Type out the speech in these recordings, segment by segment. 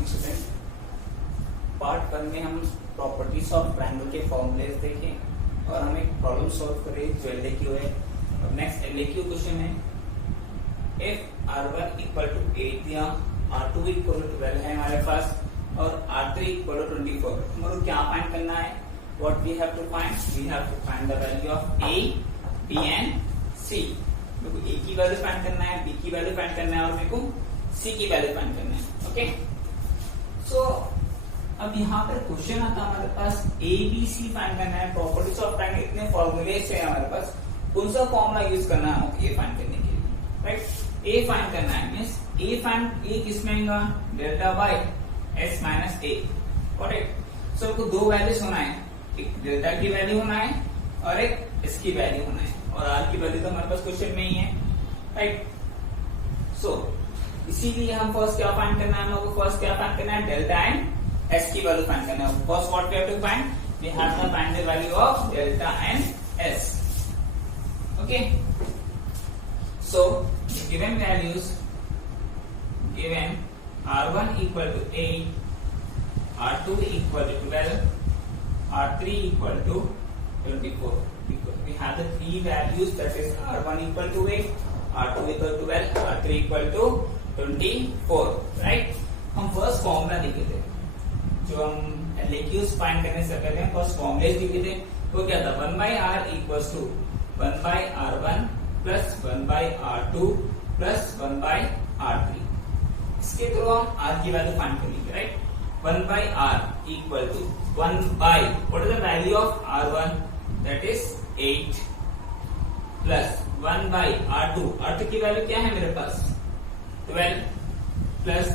Morning student. Part 1 में हम properties of triangle के फॉर्मूलेस देखे और हम एक प्रॉब्लम सॉल्व करें जो एलएक्यू है। अब नेक्स्ट एलएक्यू क्वेश्चन है, इफ R1 इक्वल टू 8 दिया, R2 इक्वल टू 12 है हमारे पास और R3 इक्वल टू 24। हमारे क्या फाइंड करना है? What we have to find? We have to find the value of A, B and C। मेरे को A की वैल्यू फाइंड करना है, B की वैल्यू फाइंड करना है और मेरे को C की वैल्यू फाइंड करना है। ओके, सो अब यहाँ पर क्वेश्चन आता है हमारे पास A, B, C फाइंड करना है। प्रॉपर्टीज ऑफ ट्रायंगल इतने फॉर्मूलेस है हमारे पास, कौन सा फॉर्मूला यूज करना है A फाइंड करने के लिए? राइट, A फाइंड करना है मींस A किस में आएगा? Delta by S minus A। Correct. So आपको दो वैल्यूज होना है, एक डेल्टा की वैल्यू होना है और एक S की वैल्यू होना है, और R की वैल्यू तो हमारे पास क्वेश्चन में ही है। राइट, सो इसीलिए हम फर्स्ट क्या फाइंड करना है? हम लोग को फर्स्ट क्या फाइंड करना है? डेल्टा एंड S की वैल्यू फाइंड करना है। First what we have to find? We have to find the value of delta and S। Okay, so given values, given R1 equal to 8, R2 equal to 12, R3 equal to 24. We have the three values, that is R1 equal to 8, R2 equal to 12, R3 equal to 24. Right? हम first formula लिखे थे, जो हम एलएक्यूज find करने से पहले हम first फॉर्मूले लिखे थे। वो क्या था? 1 by R equals to 1 by R1 plus 1 by R2 plus 1 by R3। इसके थ्रू हम R की वैल्यू फाइंड करेंगे। Right, 1 by R equal to 1 by what is the value of R1? That is 8 plus 1 by R2 की value क्या है मेरे पास? 12 plus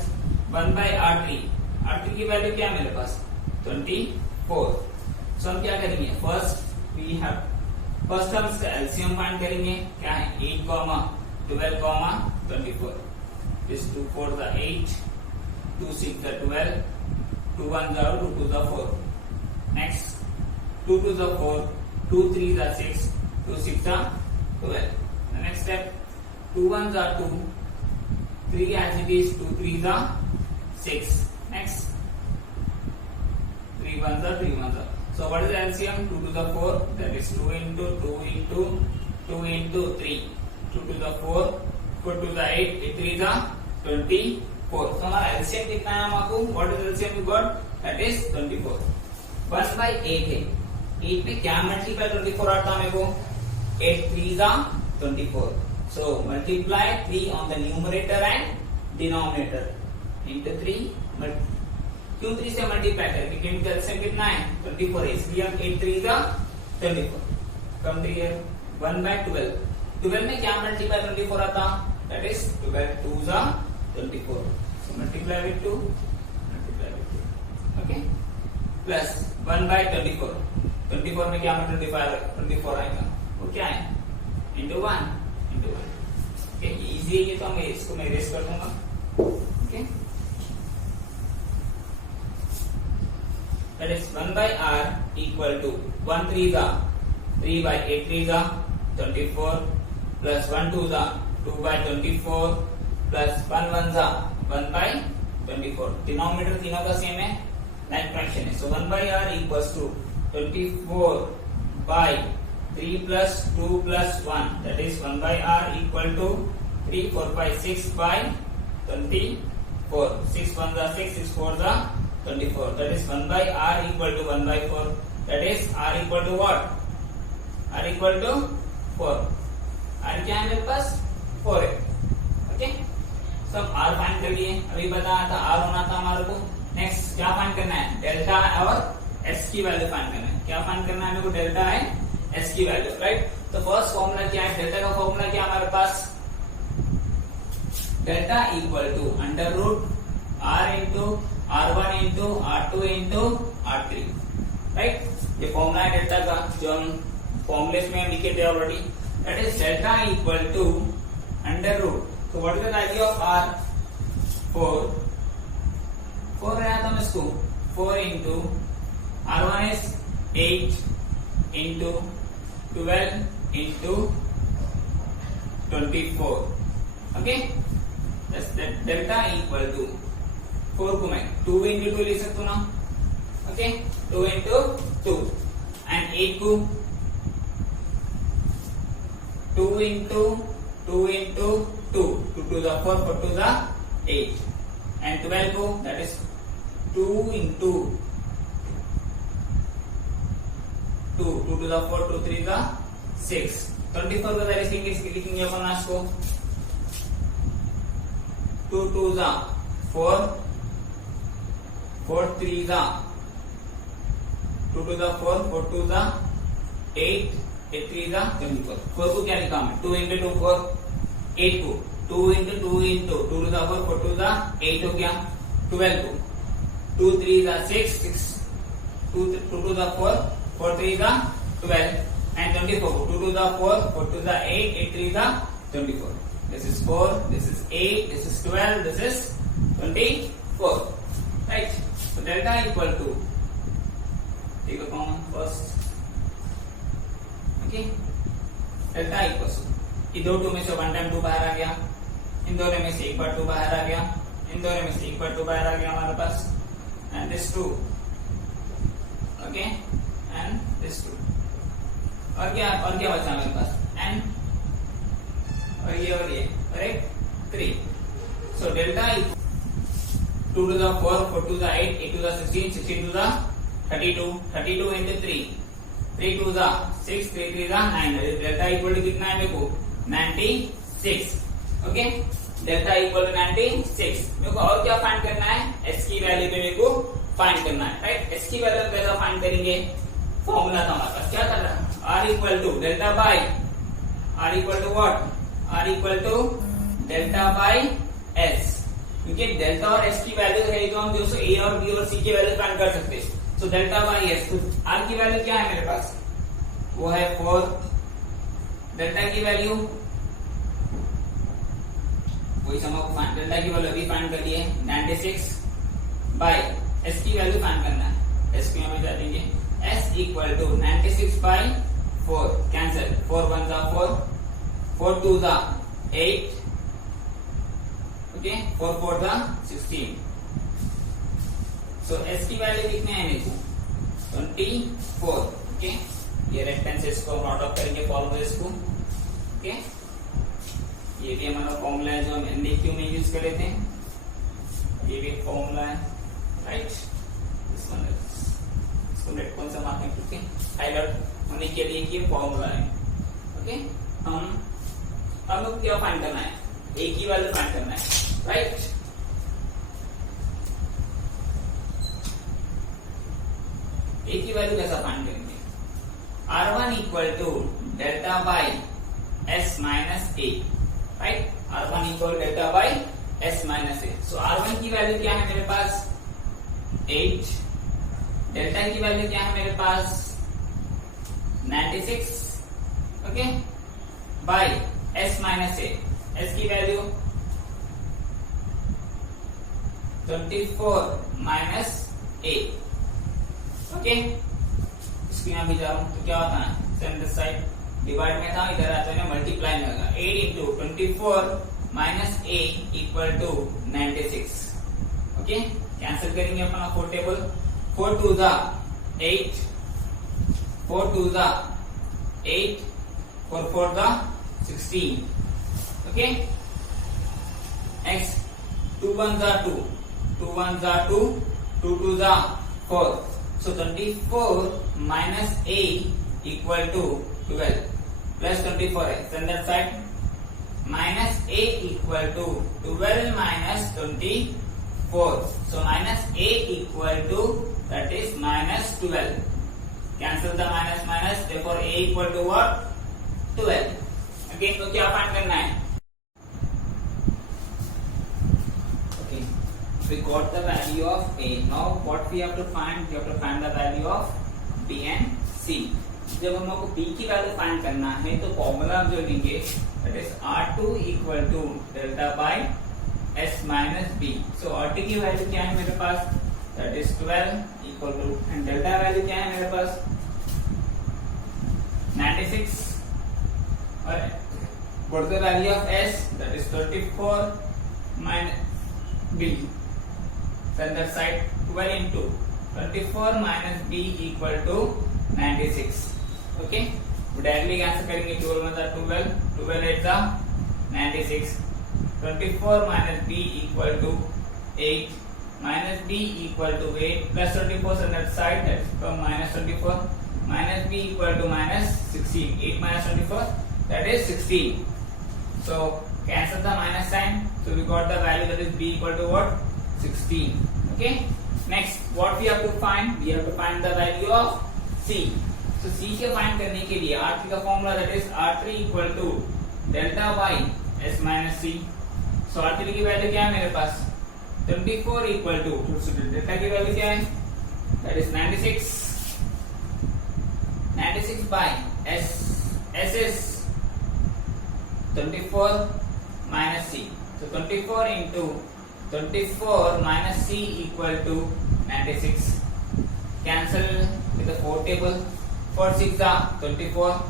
1 by R3 की value क्या है मेरे पास? 24। सो हम क्या करेंगे? फर्स्ट हम इसका एलसीएम फाइंड करेंगे। क्या है? 8, 12, 24। This 2 4 the 8, 2 6 the 12, 2 1 the 2 2 the 4. Next 2 2 the 4, 2 3 the 6, 2 6 the 12. The next step 2 1 the 2, 3 as it is, 2 3 the 6. Next 3 1 the 3 1 the. So what is the LCM? 2 to the 4, that is 2 into 2 into 2 into 3, 2 to the 4, 4 to the 8, 3 the 24. So हमारा LCM कितना है आपको? What is LCM we got? That is 24. 1 by 8 है, 8 में क्या multiply 24 आता है मेरे को? 8 3 the 24. So multiply 3 on the numerator and denominator into 3. क्यों 3 से मल्टीप्लाई करेंगे? क्योंकि एलसीएम कितना है? 24 है, इसलिए हम 8 3 का 24। Come to here 1 by 12। 12 में क्या मल्टीप्लाई 24 आता? दैट इज 12 2 जा 24। So multiply with 2, okay, plus 1 by 24। 24 में क्या मल्टीप्लाई 24 आएगा? वो क्या है? Into 1 into 1। ओके, इजी है ये, तो मैं इसको मैं इरेज कर दूंगा। Okay, that is 1 by R equal to 1 3 the 3 by 8 3 the 24 plus 1 2 the 2 by 24 plus 1 1 the 1 by 24। Denominator तीनों का सेम है, लाइन फ्रैक्शन है। सो 1 by R equals to 24 by 3 plus 2 plus 1, that is 1 by R equal to 3 4 5 6 by 24। 6 1 the 6, 6 4 the 24, that is 1 by R equal to 1 by 4, that is R equal to what? R equal to 4। R क्या है मेरे पास? 4 है। Okay, सब R find कर लिए। अभी बताया था R होना था हमारे को। नेक्स्ट क्या फाइंड करना है? डेल्टा और S की वैल्यू फाइंड करना है। क्या फाइंड करना है मेरे को? डेल्टा एंड S की वैल्यू। राइट, तो फर्स्ट फॉर्मूला क्या है? डेल्टा का फॉर्मूला क्या हमारे पास? Delta equal to under root R into R1 into R2 into R3। Right, ये फॉर्मूला है डेल्टा का, जो हम फॉर्मूलेस में लिखे थे already. That is delta equal to under root, तो what is the value of R? 4 रहा था इसको, 4 into R1 is 8 into 12 into 24। Okay, that's that delta equal to 4 को मैं 2 into 2 लिख सकता हूँ ना, ओके 2 into 2 एंड 8 को 2 into 2 into 2 to the 4 4 to the 8 and 12 को that is 2 into 2 2 to the 4 2 3 the 6 24 को वैल्यू लिखेंगे अपन आज को 2 2 the 4 4 3 the 2 to the 4 4 to the 8 8 3 the 24 4 को क्या लिखा मैं 2 into 2 4 8 को 2 into 2 into 2 to the 4 4 to the 8 हो गया 12 को 2 3 the 6 6 2 to the 4 4 3 the 12 and 24 2 to the 4 4 to the 8 8 3 the 24 this is 4 this is 8 this is 12 this is 24 right so delta equal to take a common first okay delta equals ये दो 2 में से 1 time 2 बाहर आ गया इन दोनों में से एक बार 2 बाहर आ गया इन दोनों में से एक बार 2 बाहर आ गया हमारे पास and this 2 okay and this 2 और क्या बचा मेरे पास n और ये correct 3 so delta equals 2 to the 4 4 to the 8 8 to the 16 16 to the 32 32 into 3 3 to the 6 3 3 the 9 delta equal to कितना है मेरे को 96 ओके डेल्टा इक्वल टू 96 मेरे को और क्या फाइंड करना है s की वैल्यू पे मेरे को फाइंड करना है राइट s की वैल्यू कैसे फाइंड करेंगे फॉर्मूला था हमारे पास क्या कर रहा है r equal to delta by r equal to what r equal to delta by s क्योंकि डेल्टा और s की वैल्यू है तो हम दोस्तों a और b और c की वैल्यू फाइंड कर सकते हैं सो डेल्टा बाय s तो r की वैल्यू क्या है मेरे पास वो है 4 डेल्टा की वैल्यू वही समय डेल्टा की वैल्यू अभी फाइंड कर लिए 96 बाय s की वैल्यू फाइंड करना है s की हमें क्या देंगे s equal to 96 by 4 cancel 4 1 जा 4 4 2 जा 8 ओके 4 4 जा 16 सो s की वैल्यू कितने है मेरे को 24 ओके ये रेक्टेंगल्स को नोट आउट करेंगे फॉर्मूलेस को ओके ये भी हमारा फॉर्मूला है जो हम एनडीक्यू में यूज कर लेते हैं ये भी एक फॉर्मूला है राइट इसको रेड कौन सा मार्किंग करके हाईलाइट होने के लिए ये फॉर्मूला है ओके हम लोग क्या फाइंड करना है a की वैल्यू फाइंड करना है राइट a की वैल्यू कैसा फाइंड करेंगे r1 equal to delta by s minus a right r1 equal delta by s minus a so r1 की वैल्यू क्या है मेरे पास 8 डेल्टा की वैल्यू क्या है मेरे पास 96 okay by s minus a s की वैल्यू 24 माइनस a ओके इसको यहां भी जा रहा हूं तो क्या होता है सेंटर साइड डिवाइड में था इधर आता है मल्टीप्लाई में होगा 8 into 24 minus a equal to 96 okay cancel करेंगे अपना 4 टेबल 4 2 जा 8 4 2 जा 8 4 4 जा 16 ओके नेक्स्ट 2 1 जा 2 2 1 जा 2 2 2 जा 4 so 24 minus a equal to 12 plus 24 है centre side minus a equal to 12 minus 24 so minus a equal to that is minus 12 cancel the minus minus therefore a equal to what 12 again तो क्या find करना है we got the value of a now what we have to find the value of b and c जब हम लोग को b की value find करना है तो फॉर्मूला जो लेंगे that is r2 equal to delta by s minus b so r2 की वैल्यू क्या है मेरे पास that is 12 equal to and delta value क्या है मेरे पास 96 और what the value of s that is 34 minus b Send that side 12 into 24 minus b equal to 96. Okay, directly cancel करेंगे 12 में 12, 12 8 का 96, 24 minus b equal to 8, minus b equal to 8 plus 24 on that side, that is from minus 24, minus b equal to minus 16, 8 minus 24, that is 16. So cancel the minus sign, so we got the value that is b equal to what? 16. Okay, next what we have to find? We have to find the value of c. So c के find करने के लिए r3 का formula that is r3 equal to delta y s minus c. So r3 की value क्या है मेरे पास? 24 equal to delta की वैल्यू क्या है? That is 96. 96 by s is 24 minus c. So 24 into 24 minus c equal to 96. Cancel with the 4 table. 4 6 are 24,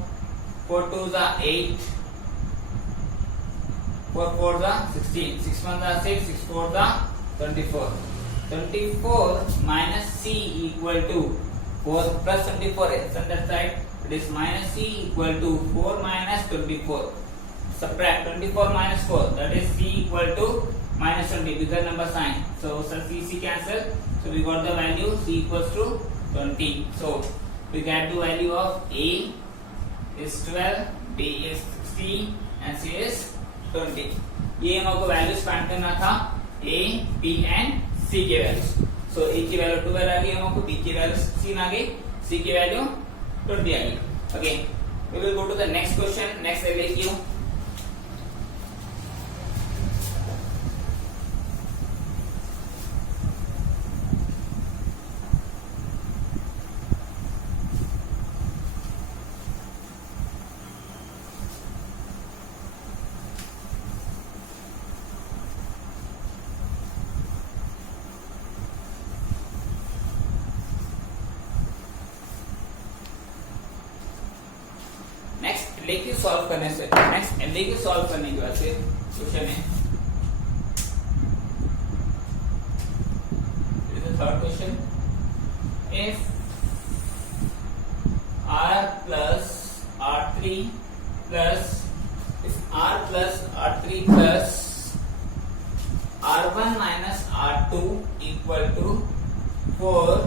4 2 are 8, 4 4 are 16, 6 1 are 6, 6 4 are 24. 24 minus c equal to 4 plus 24 is on that side. It is minus c equal to 4 minus 24. Subtract 24 minus 4, that is c equal to minus 20, bigger number sign. So c cancel. So we got the value c equals to 20. So we get the value of a is 12, b is 16 and c is 20. ये हम आपको values find करना था a, b and c के values. So a की value 12 आ गई, हम आपको b की वैल्यू 16 आ गई, c की वैल्यू 20 आ गई. Okay, we will go to the next question, next LAQ. LAQ solve करने से नेक्स्ट LAQ सॉल्व करने के बाद से क्वेश्चन है third question. If r plus r3 plus r1 minus r2 equal to 4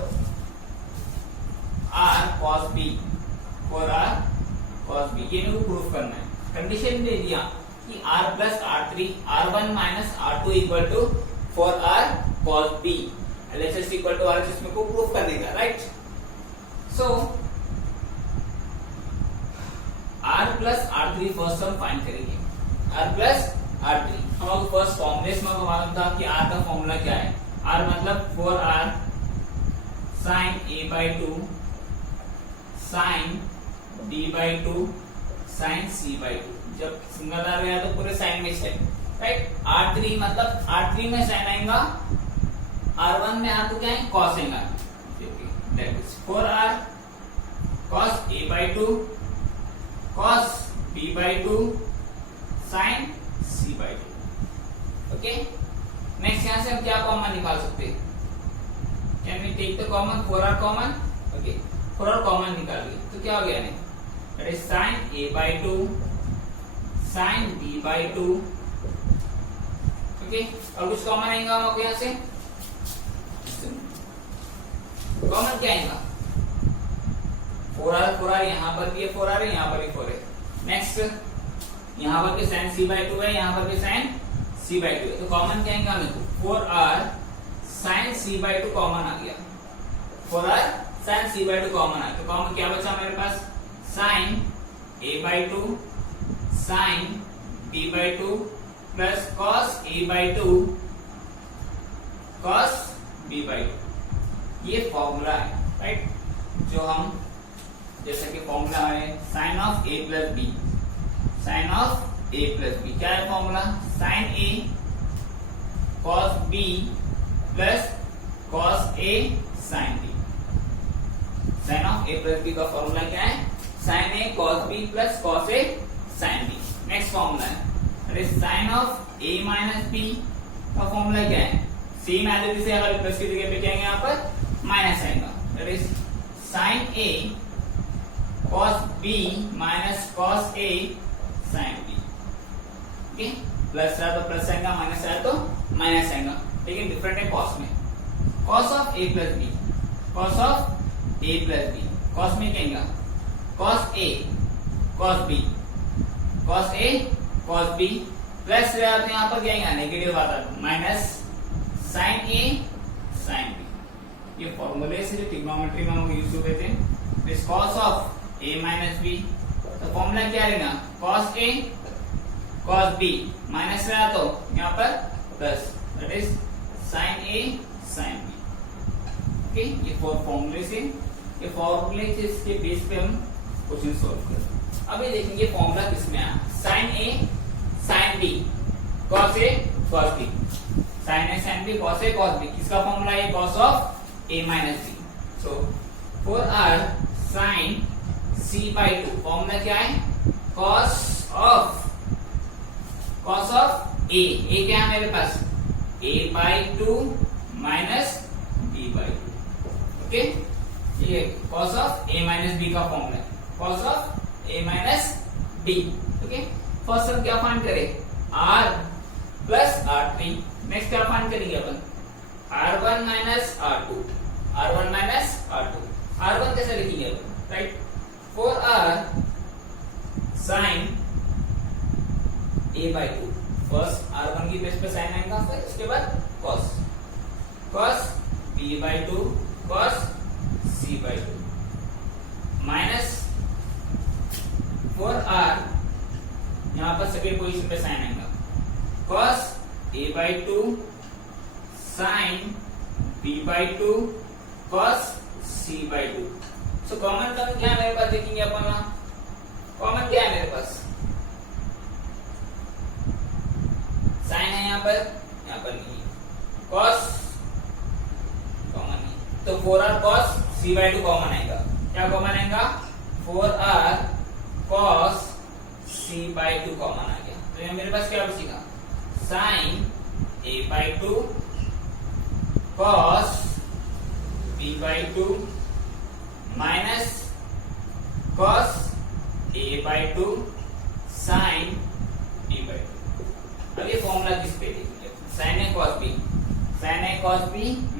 r cos b, 4r cos b, ये मेरे को प्रूफ करना है. कंडीशन दे दिया कि r plus r3 r1 minus r2 equal to 4r cos b, LHS equal to RHS मेरे को proof करने का, राइट. सो r plus r3 फर्स्ट हम फाइंड करेंगे. r plus r3 हमको फर्स्ट फॉर्मूले में मालूम था कि r का फॉर्मूला क्या है. r मतलब 4r sin a by 2 sin b by 2 sin c by 2. जब सिंगल आर गया तो पूरे साइन में साइन, राइट. r3 मतलब r3 में साइन आएगा, r1 में r2 क्या है cos आएगा. That is 4r cos a by 2 cos b by 2 sin c by 2. Okay, next यहां से हम क्या कॉमन निकाल सकते हैं? Can we take the common 4r common. Okay, 4r common निकाल लिए तो क्या हो गया ने, that is sin a by 2 sin b by 2. Okay, और कुछ कॉमन आएगा हमको यहां से. कॉमन क्या आएगा? 4r यहाँ पर भी 4r है, यहाँ पर भी 4 है. नेक्स्ट यहाँ पर भी sin c by 2 है, यहाँ पर भी sin c by 2 है. तो कॉमन क्या आएगा मेरे को? 4r sin c by 2 common आ गया. 4r sin c by 2 common आ गया. तो कॉमन क्या बचा मेरे पास? sin a by 2 sin b by 2 plus cos a by 2 cos b by 2. ये फॉर्मूला है, राइट. जो हम जैसे कि फॉर्मूला है sin of a plus b, sin of a plus b क्या है formula? sin a cos b plus cos a sin b. sin of a plus b का फॉर्मूला क्या है? sin a cos b plus cos a sin b. Next formula है sin of a minus b का formula क्या है? Same as it is अगर plus की जगह पे क्या आएगा यहाँ पर माइनस आएगा, that is sine A cos b minus cos a sin b। Okay, plus है तो प्लस आएगा, माइनस है तो माइनस आएगा, लेकिन डिफरेंट है कॉस में। cos of a plus b, cos of a plus b, cos में क्या आएगा cos a cos b, cos a cos b plus तो यहाँ पर क्या आएगा नेगेटिव आता है minus sin a sin b। ये फॉर्मूले से जो ट्रिग्नोमेट्री में हम यूज करते हैं, this cos of a minus b, तो फॉर्मूला क्या रहेगा cos a cos b minus में आ तो यहाँ पर plus, that is sin a sin b। Okay, ये फॉर्मूले से, ये फॉर्मूले के बेस पे हम क्वेश्चन सॉल्व करें। अभी देखेंगे फॉर्मूला किसमें आया, sin a sin b cos a cos b, sin a sin b cos a cos b, किसका फॉर्मूला है cos of a minus b। So 4r sin c by 2, formula क्या है cos of a, a क्या है मेरे पास a by 2 minus b by 2। Okay, ये cos of a minus b का formula है, cos of a minus b। Okay, first हम क्या फाइंड करें r प्लस r3, नेक्स्ट क्या फाइंड करेंगे अपन r1 minus r2, r1 minus r2, r1 कैसे लिखेंगे अपन, right 4r sin a by 2, first r1 की बेस पे sin आएगा, फिर उसके बाद cos b by 2 cos c by 2 minus 4r यहाँ पर सेकंड पोजीशन पे sin आएगा cos a by 2 sin b by 2 cos c by 2। So common term क्या है मेरे पास, देखेंगे अपन कॉमन क्या है मेरे पास साइन है यहाँ पर नहीं, cos कॉमन नहीं, तो 4r cos c by 2 common आएगा, क्या कॉमन आएगा 4r cos c by 2 common आ गया, तो यहाँ मेरे पास क्या बचेगा sin a by 2 cos b by 2 minus cos a by 2 sin b by 2। अब ये फॉर्मूला किस पे लिखेंगे, sin a cos b, sin a cos b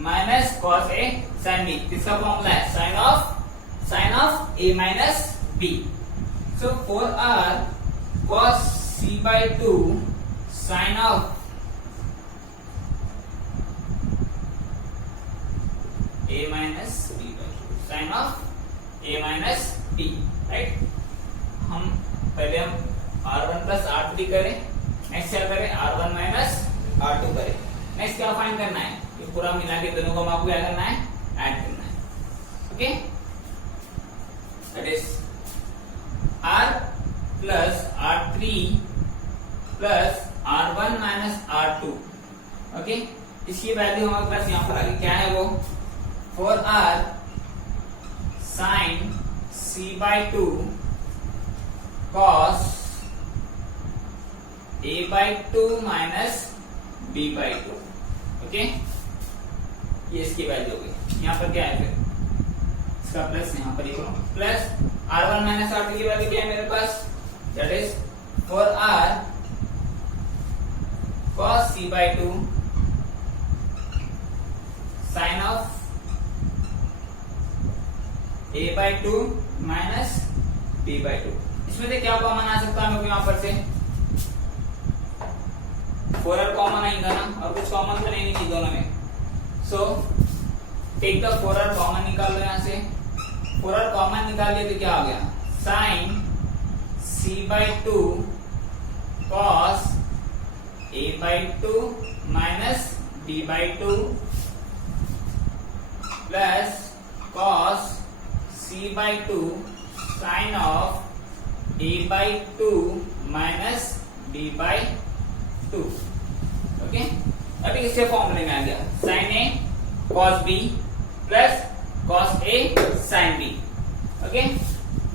minus cos a sin b, किसका फॉर्मूला है sin of a minus b। So 4r cos c by 2 sin of a minus b by 2, sin of a minus b, right. हम पहले हम r1 plus r3 करें, next क्या करें r1 minus r2 करें, next क्या find करना है, ये पूरा मिला के दोनों को आपको क्या करना है ऐड करना है। Okay, that is r plus r3 plus r1 minus r2। Okay, इसकी वैल्यू हमारे पास यहाँ पर आ गई, क्या है वो 4r sin c by 2 cos a by 2 minus b by 2। Okay, ये इसकी वैल्यू हो गई, यहाँ पर क्या है फिर इसका प्लस, यहाँ पर लिखो प्लस r1 माइनस r2 की वैल्यू क्या है मेरे पास, that is 4r cos c by 2 sin of a by 2 minus b by 2। इसमें से क्या कॉमन आ सकता है मेरे को यहाँ पर से 4r कॉमन आएगा ना, और कुछ कॉमन तो नहीं निकली दोनों में, so take the 4r common निकाल लो, यहाँ से 4r कॉमन निकाल लिया तो क्या हो गया sin c by 2 cos a by 2 minus b by 2 plus cos c by 2 sin of a by 2 minus b by 2। Okay, अभी इससे फॉर्मूले में आ गया sin a cos b plus cos a sin b। Okay,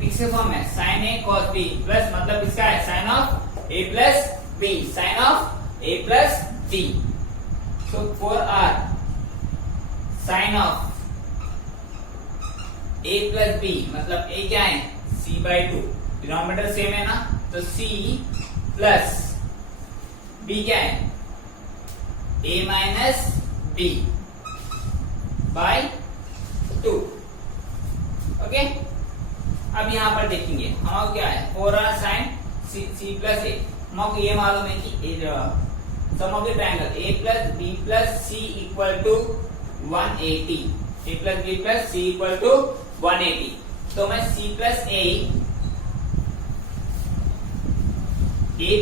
इससे form है sin a cos b plus मतलब इसका है sin of a plus b, sin of a plus b। So 4r sine of a plus b, मतलब a क्या है c/2, denominator same है ना, तो c प्लस b क्या है a minus b by 2। Okay, अब यहां पर देखेंगे हमारा क्या है 4r sign c plus a। हमको ये मालूम है कि sum of the triangle a plus b plus c equal to 180, a plus b plus c equal to 180। तो मैं c plus a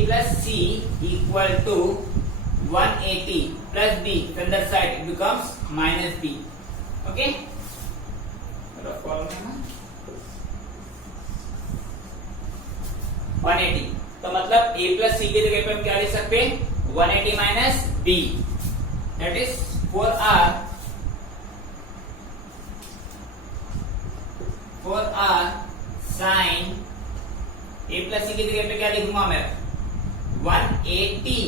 plus c equal to 180 plus b, from that side it becomes minus b। Okay, column है ना 180, तो मतलब a plus c की जगह पे हम क्या लिख सकते हैं 180 minus b, that is 4r sine a plus c की जगह पे क्या लिखूंगा मैं 180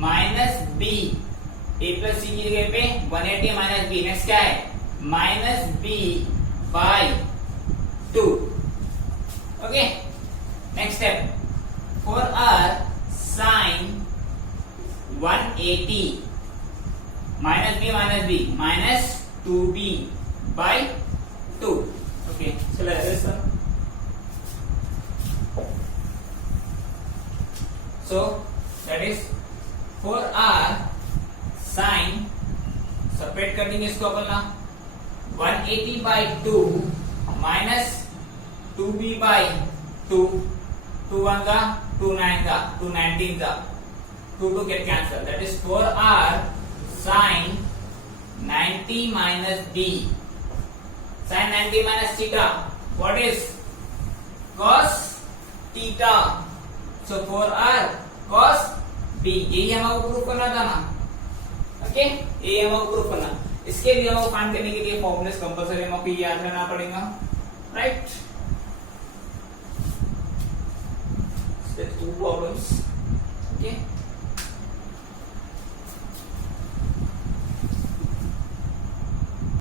minus b, a plus c की जगह पे 180 माइनस b, नेक्स्ट क्या है minus b by 2। Okay, next step 4r sine 180 minus b minus 2b by 2। Okay, चलो ऐसा, so that is 4r sine, separate कर देंगे इसको अपन ना 180 बाय 2 माइनस 2b बाय 2, 2 1 का 2 9 का 2 19 का 2 to get cancel, that is 4r sin 90 minus b, sin 90 minus theta, what is cos theta, so 4r cos b, यही हमको प्रूफ करना था ना। ओके, ये हमको प्रूफ करना, इसके लिए हमको फाइंड करने के लिए फॉर्मूलास कंपलसरी हमको याद रहना पड़ेगा, राइट। Two problems. Okay.